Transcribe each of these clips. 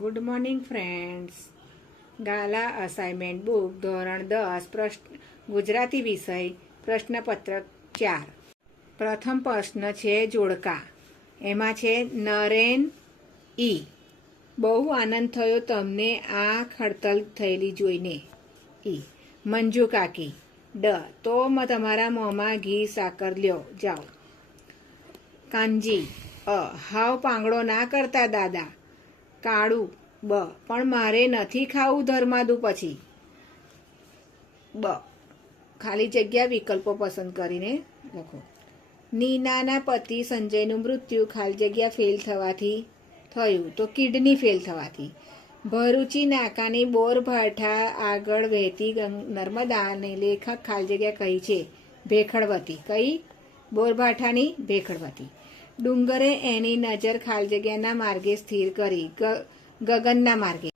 Good morning friends. Gala assignment book ધોરણ 10 ગુજરાતી વિષય પ્રશ્નપત્ર 4. પ્રથમ પ્રશ્ન છે જોડકા. એમાં છે નરેન ઈ. બહુ આનંદ થયો તમને આ ખડતલ થયેલી જોઈને. ઈ. મંજુ કાકી. તો તમારા મોંમાં ઘી સાકર લ્યો જાઓ. કાનજી. હાવ પાંગડો ના કરતા દાદા. કાળું. પણ મારે નથી ખાવું ધર્માદું પછી. ખાલી જગ્યા વિકલ્પો પસંદ કરીને લખો. નીનાના પતિ સંજયનું મૃત્યુ ખાલી જગ્યા ફેલ થવાથી થયું તો કિડની ફેલ થવાથી. ભરૂચી નાકાની બોરભાઠા આગળ વહેતી નર્મદાને લેખક ખાલી જગ્યા કહી છે ભેખડવતી. કઈ? બોરભાઠાની ભેખડવતી. ડુંગરે એની નજર ખાલી જગ્યાના માર્ગે સ્થિર કરી. ગગનના માર્ગે.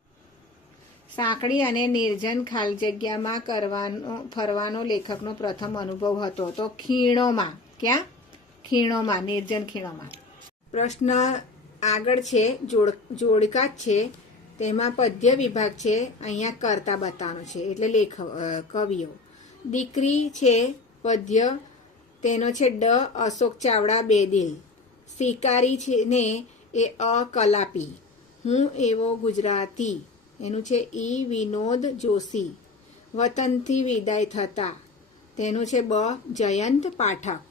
સાંકડી અને નિર્જન ખાલી જગ્યામાં ફરવાનો લેખકનો પ્રથમ અનુભવ હતો તો ખીણોમાં. ક્યાં? ખીણોમાં, નિર્જન ખીણોમાં. પ્રશ્ન આગળ છે જોડકા જ છે. તેમાં પદ્ય વિભાગ છે. અહીંયા કરતા બતાવવાનો છે એટલે કવિઓ. દીકરી છે પદ્ય, તેનો છે અશોક ચાવડા બેદિલ. શિકારી છે ને એ કલાપી. હું એવો ગુજરાતી, એનું છે ઈ વિનોદ જોશી. વતનથી વિદાય થતા, તેનું છે જયંત પાઠક.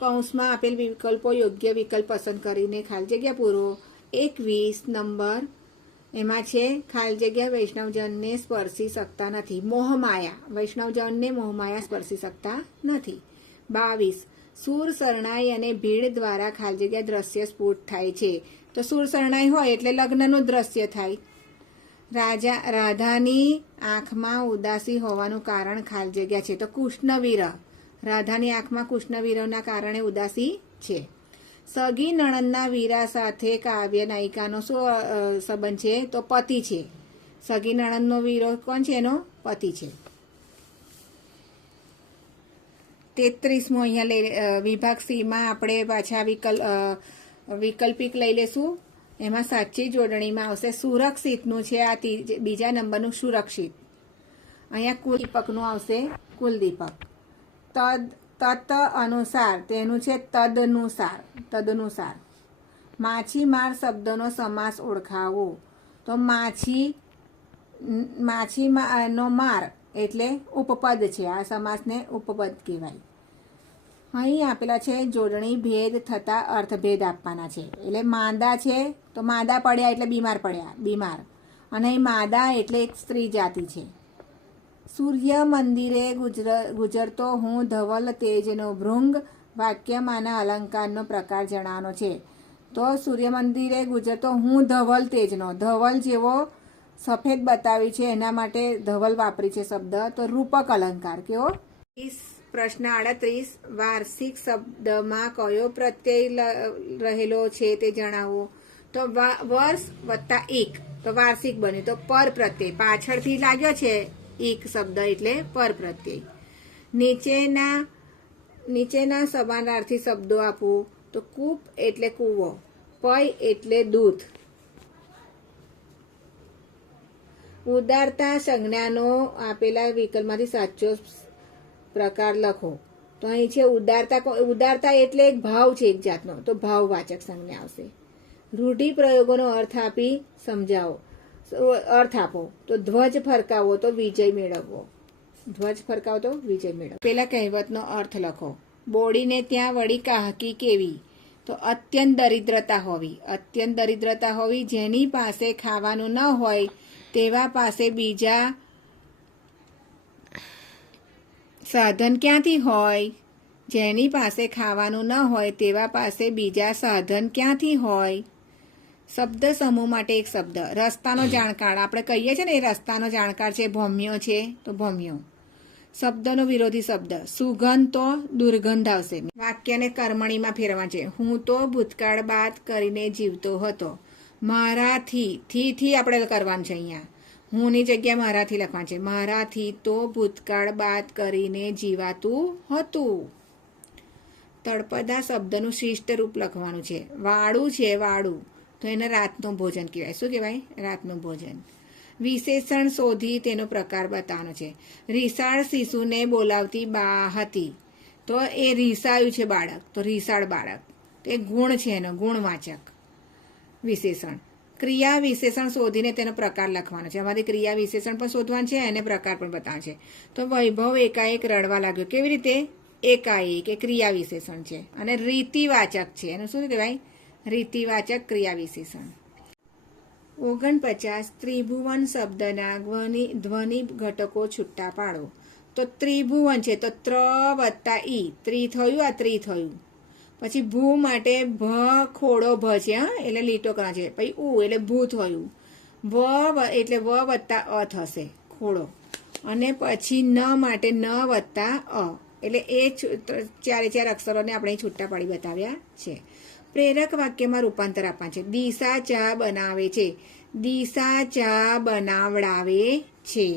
કૌંસમાં આપેલ વિકલ્પો યોગ્ય વિકલ્પ પસંદ કરીને ખાલી જગ્યા પૂરો. 21 નંબર એમાં છે ખાલી જગ્યા વૈષ્ણવજનને સ્પર્શી શકતા નથી. મોહમાયા. વૈષ્ણવજનને મોહમાયા સ્પર્શી શકતા નથી. 22 સુર શરણાઈ અને ભીડ દ્વારા ખાલી જગ્યા દ્રશ્ય સ્ફુટ થાય છે. તો સુર શરણાઈ હોય એટલે લગ્નનું દ્રશ્ય થાય. રાધાની આંખમાં ઉદાસી હોવાનું કારણ ખાલી જગ્યા છે તો કૃષ્ણવિરહ. રાધાની આંખમાં કૃષ્ણવિરહના કારણે ઉદાસી છે. સગી નણંદના વીરા સાથે કાવ્ય નાયિકાનો શું સંબંધ છે તો પતિ છે. સગી નણંદનો વીરો કોણ છે? એનો પતિ છે. 33મો અહીંયા વિભાગ સીમાં આપણે પાછા વિકલ્પિક લઈ લેશું. એમાં સાચી જોડણીમાં આવશે સુરક્ષિતનું છે. આ બીજા નંબરનું સુરક્ષિત. અહીંયા કુલદીપકનું આવશે કુલદીપક. તત અનુસાર, તેનું છે તદનુસાર. માછીમાર શબ્દનો સમાસ ઓળખાવો તો માછીનો માર એટલે ઉપપદ છે. આ સમાસને ઉપપદ કહેવાય. અહીં આપેલા છે જોડણી ભેદ થતા અર્થભેદ આપવાના છે. એટલે માંદા છે તો માંદા પડ્યા એટલે બીમાર. અને અહીં માદા એટલે એક સ્ત્રી જાતિ છે. સૂર્ય મંદિરે ગુજરતો હું ધવલ તેજનો ભૃંગ. વાક્યમાંના અલંકારનો પ્રકાર જણાવવાનો છે. તો સૂર્ય મંદિરે ગુજરતો હું ધવલ તેજનો. ધવલ જેવો સફેદ બતાવી છે એના માટે ધવલ વાપરી છે શબ્દ. તો રૂપક અલંકાર કેવો? પ્રશ્ન 38 વાર્ષિક શબ્દમાં કયો પ્રત્યય રહેલો છે તે જણાવો. તો વર્ષ વત્તા એક તો વાર્ષિક બન્યું. તો પર પ્રત્યય પાછળથી લાગ્યો છે એક શબ્દ એટલે પર પ્રત્યય. નીચેના સમાનાર્થી શબ્દો આપું તો કૂપ એટલે કૂવો, પય એટલે દૂધ. ઉદારતા સંજ્ઞાનો આપેલા વિકલ્પમાંથી સાચો પ્રકાર લખો. તો અહીં છે ઉદારતા એટલે એક ભાવ છે એક જાતનો. તો ભાવવાચક સંજ્ઞા આવશે. રૂઢિપ્રયોગોનો અર્થ આપી સમજાવો. અર્થ આપો તો ધ્વજ ફરકાવો તો વિજય મેળવવો. પેલા કહેવતનો અર્થ લખો. બોડીને ત્યાં વળી કાહકી કેવી. તો અત્યંત દરિદ્રતા હોવી. જેની પાસે ખાવાનું ન હોય તેવા પાસે બીજા સાધન ક્યાંથી હોય. જેની પાસે ખાવાનું ન હોય તેવા પાસે બીજા સાધન ક્યાંથી હોય. શબ્દ સમૂહ માટે એક શબ્દ. રસ્તાનો જાણકાર. આપણે કહીએ છીએ ને એ રસ્તાનો જાણકાર છે ભોમ્યો છે તો ભોમ્યો. શબ્દનો વિરોધી શબ્દ. સુગંધ તો દુર્ગંધ આવશે. વાક્યને કર્મણીમાં ફેરવા છે. હું તો ભૂતકાળ બાદ કરીને જીવતો હતો. મારાથી આપણે કરવાનું છે અહીંયા. હુંની જગ્યાએ મારાથી લખવાનું છે. મારાથી તો ભૂતકાળ બાદ કરીને જીવાતું હતું. તળપદા શબ્દનું શિષ્ટ રૂપ લખવાનું છે. વાળું છે વાળું તો એને રાતનું ભોજન કહેવાય. શું કહેવાય? રાતનું ભોજન. વિશેષણ શોધી તેનો પ્રકાર બતાવવાનો છે. રીસાળ શિશુને બોલાવતી બા હતી, તો એ રીસાયું છે બાળક, તો રીસાળ બાળક. તો એ ગુણ છે એનો, ગુણવાચક વિશેષણ. ક્રિયા વિશેષણ શોધીને તેનો પ્રકાર લખવાનો છે. આમાંથી ક્રિયા વિશેષણ પણ શોધવાનું છે અને પ્રકાર પણ બતાવવાનો છે. તો વૈભવ એકાએક રડવા લાગ્યો. કેવી રીતે? એકાએક એ ક્રિયા વિશેષણ છે અને રીતિવાચક છે. એનું શું કહેવાય? રીતિવાચક ક્રિયા વિશેષણ. 49 ત્રિભુવન શબ્દના ધ્વનિ ઘટકો છૂટા પાડો. તો ત્રિભુવન છે તો ત્ર વત્તા ઈ, ત્રી થયું, આ ત્રી થયું. પછી ભૂ માટે ભ ખોડો ભ છે, હા, એટલે લીટો કરવા છે. પછી ઉ એટલે ભૂ થયું. એટલે વ વત્તા અ થશે, ખોડો. અને પછી ન માટે ન વત્તા અ, એટલે એ ચારે ચાર અક્ષરોને આપણે છૂટા પાડી બતાવ્યા છે. પ્રેરક વાક્યમાં રૂપાંતર આપવાનું છે. દિશા ચા બનાવે છે, દિશા ચા બનાવડાવે છે.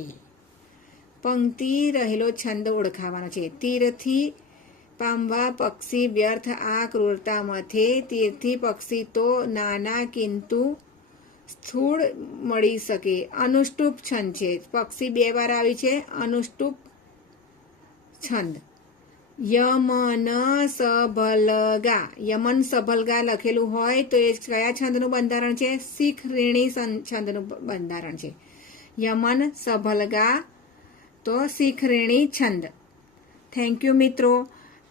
પંક્તિ રહેલો છંદ ઓળખાવાનો છે. તીરથી પામવા પક્ષી વ્યર્થ આ ક્રૂરતા મથે, તીરથી પક્ષી તો નાના કિંતુ સ્થૂળ મળી શકે. અનુષ્ટુપ છંદ છે, પક્ષી 2 વાર આવી છે, અનુષ્ટુપ છંદ. યમન સભલગા, યમન સભલગા લખેલું હોય તો એ કયા છંદનું બંધારણ છે? શીખ ઋણી છંદનું બંધારણ છે. યમન સભલગા તો શીખ ઋણી છંદ. થેન્ક યુ મિત્રો.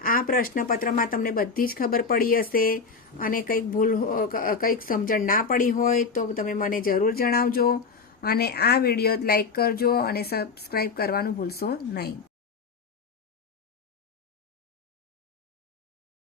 આ પ્રશ્નપત્રમાં તમને બધી જ ખબર પડી હશે અને કંઈક સમજણ ના પડી હોય તો તમે મને જરૂર જણાવજો અને આ વિડીયો લાઈક કરજો અને સબસ્ક્રાઈબ કરવાનું ભૂલશો નહીં.